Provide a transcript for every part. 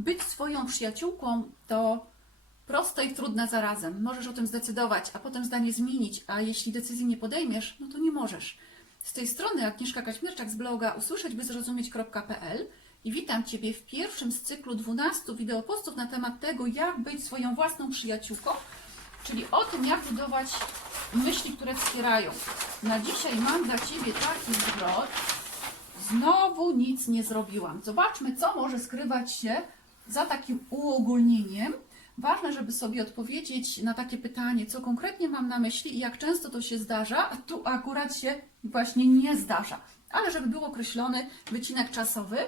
być swoją przyjaciółką to proste i trudne zarazem. Możesz o tym zdecydować, a potem zdanie zmienić, a jeśli decyzji nie podejmiesz, no to nie możesz. Z tej strony Agnieszka Kaźmierczak z bloga usłyszeć by zrozumieć.pl i witam Ciebie w pierwszym z cyklu 12 wideopostów na temat tego, jak być swoją własną przyjaciółką, czyli o tym, jak budować myśli, które wspierają. Na dzisiaj mam dla Ciebie taki zwrot. Znowu nic nie zrobiłam. Zobaczmy, co może skrywać się za takim uogólnieniem. Ważne, żeby sobie odpowiedzieć na takie pytanie, co konkretnie mam na myśli i jak często to się zdarza, a tu akurat się właśnie nie zdarza. Ale żeby był określony wycinek czasowy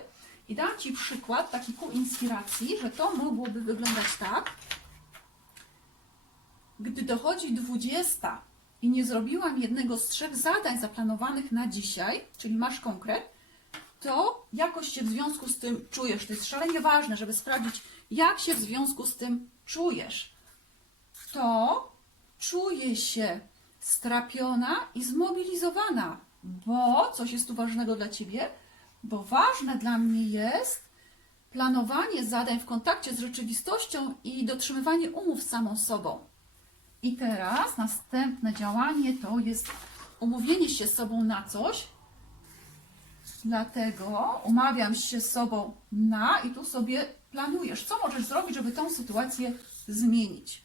i dam Ci przykład, taki ku inspiracji, że to mogłoby wyglądać tak. Gdy dochodzi 20 i nie zrobiłam jednego z trzech zadań zaplanowanych na dzisiaj, czyli masz konkret, to jakoś się w związku z tym czujesz. To jest szalenie ważne, żeby sprawdzić, jak się w związku z tym czujesz. To czuję się strapiona i zmobilizowana, bo coś jest tu ważnego dla Ciebie, bo ważne dla mnie jest planowanie zadań w kontakcie z rzeczywistością i dotrzymywanie umów z samą sobą. I teraz następne działanie to jest umówienie się z sobą na coś, Dlatego umawiam się z sobą na i tu sobie planujesz, co możesz zrobić, żeby tą sytuację zmienić.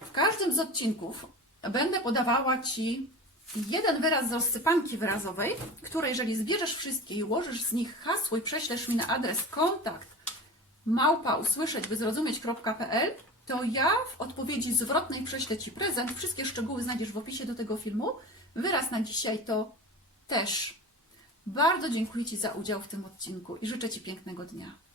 W każdym z odcinków będę podawała Ci jeden wyraz z rozsypanki wyrazowej, które jeżeli zbierzesz wszystkie i ułożysz z nich hasło i prześlesz mi na adres kontakt małpa usłyszeć by zrozumieć.pl, to ja w odpowiedzi zwrotnej prześlę Ci prezent. Wszystkie szczegóły znajdziesz w opisie do tego filmu. Wyraz na dzisiaj to też. Bardzo dziękuję Ci za udział w tym odcinku i życzę Ci pięknego dnia.